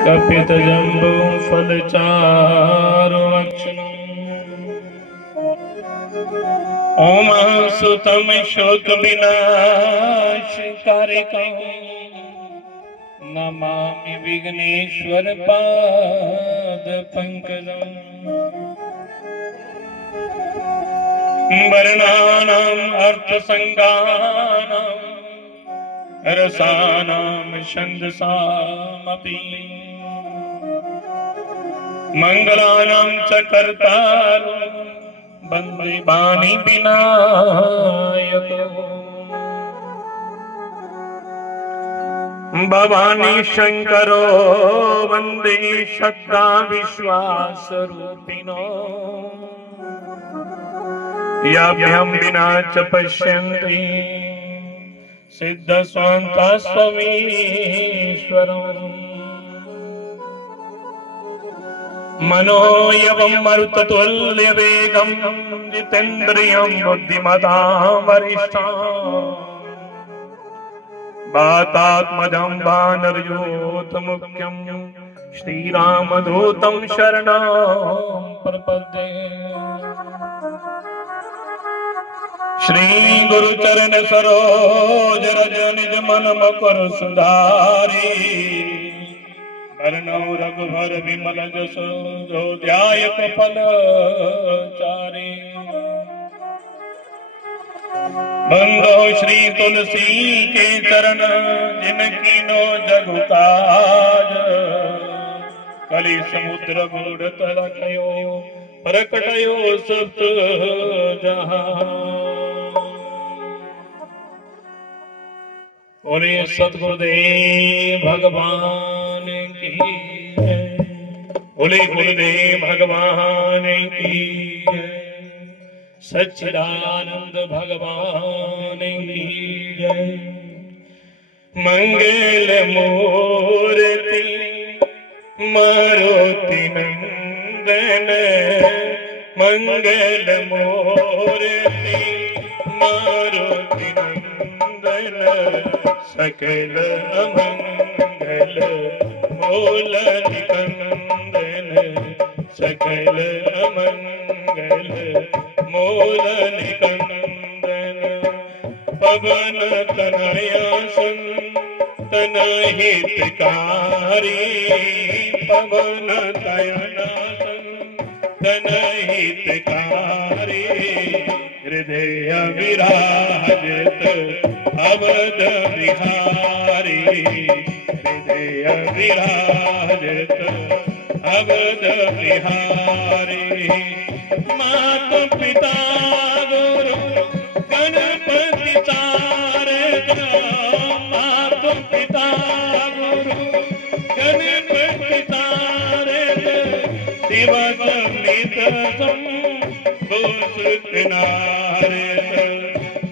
कपित जम्बू फलचारु अक्षणम् उमा सुतम शोक विनाशकारिकम् नमामि विघ्नेश्वर पाद पंकजम्। वर्णानाम् अर्थसंज्ञानाम् रसानां छन्दसामपि मंगलानां च कर्तारो वन्दे वाणी विनायको। भवानी शंकरो वन्दे श्रद्धा विश्वासरूपिणो याभ्यां विना च पश्यन्ति सिद्ध स्वान्तस्त्वमीश्वरम्। मनोयवं मरुततुल्यवेगं जितेन्द्रियं बुद्धिमतां वरिष्ठम्। वातात्मजं वानरयूथमुख्यं श्रीरामदूतं शरणं प्रपद्ये। श्री गुरु चरण सरोज रज निज मन मकर सुधारी। वरणौ रघुवर विमल जसो जो ध्यायक फल चारी। बंदो श्री तुलसी के चरण जिनकी नो जगु काज। कलि समुद्र गुड़ तलकयो प्रकटयो सप्त जहां। बोले सतगुरुदेव भगवान की जय। बोले गुरुदेव भगवान की जय। सच्चिदानंद भगवान की जय। मंगल मूर्ति मारुति नंदन। मंगल मूर्ति मारुति नंदन। सकल मंगल मूल निकंदन। सकल मंगल मूल निकंदन। पवन तनया संतन हितकारी। पवन तनया संतन हितकारी। हृदय विराजित अवध बिहारी। हृदय विराजित अवध बिहारी। मात पिता गुरु गणपति शारदा। मात पिता गुरु गणपति शारदा। शिव समित शंभु सुत नारद।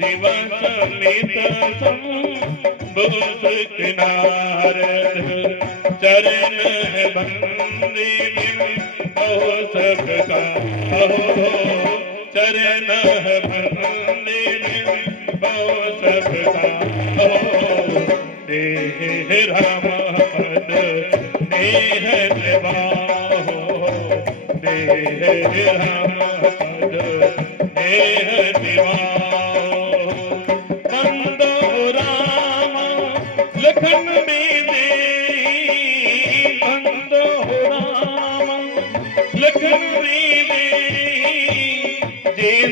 शिव समित शंभु सुत नारद। चरण बंदे बहु सबका हो। चरण बंदे बहु सबका हो। देह राम पद देह निवाहो। देह राम पद देह निवाहो। बंदो राम लखन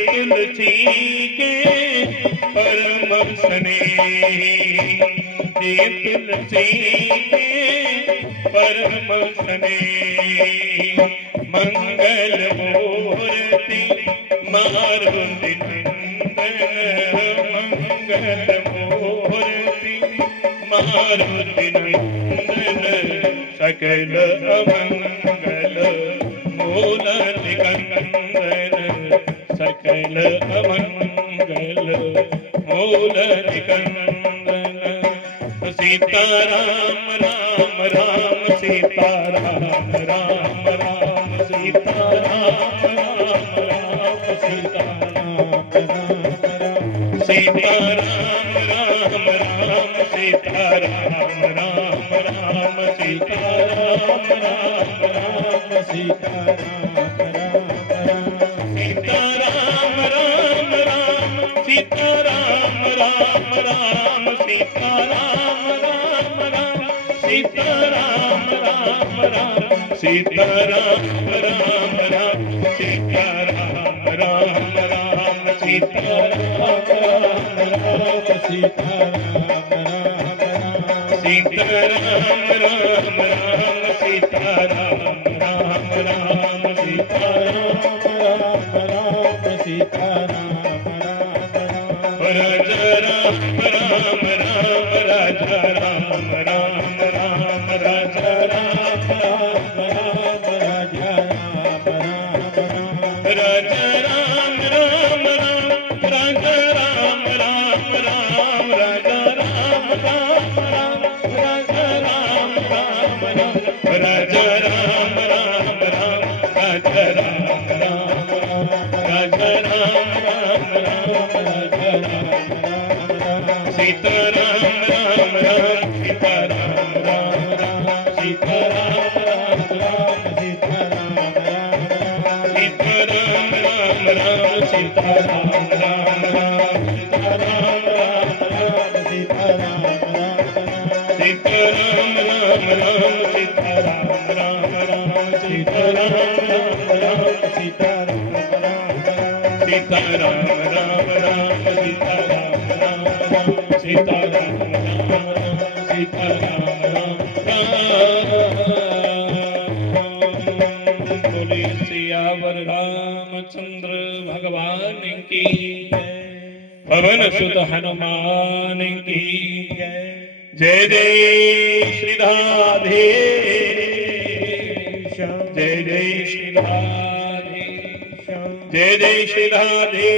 तुलसी के परम स्नेही। तुलसी के परम स्नेही। मंगल मूर्ति मारुति नंदन। मंगल मूर्ति मारुति नंदन। सकल मंगल मूल निकंदन। सकल अमंगल मूल निकंदन। सीताराम राम राम सीताराम राम राम सीताराम राम राम सीताराम राम राम सीताराम राम राम सीताराम राम राम सीताराम। राम राम सीता राम राम राम सीता राम राम राम सीता राम राम राम सीता राम राम राम सीता राम राम राम सीता राम राम राम सीता राम राम सीता राम राम सीता राम राम राम सीता राम राम राम सीता राम राम राम सीता राम राम राजा राम राम राम राजा राम राम राम राजा राम राम राम राजा राम राम राजा राम राम राम राजा राम राम राम राजा राम राम राम राजा राम राम राम राजा राम राम राम राजा राम राम राजा राम राम राम राजा राम राम सीता राम राम राम सीता राम राम राम सीता राम राम राम सीता राम राम राम सीता राम राम राम सीता राम राम राम सीता राम राम राम सीता राम राम राम सीता राम राम राम सीता राम राम राम सीता राम राम राम सीता राम राम राम सीता राम राम राम सीता राम राम राम सीता राम राम राम सीता राम राम राम बोले सियावर रामचंद्र भगवान की पवन सुत हनुमान की जय जय श्री राधे जय जय श्री राधे जय जय श्री राधे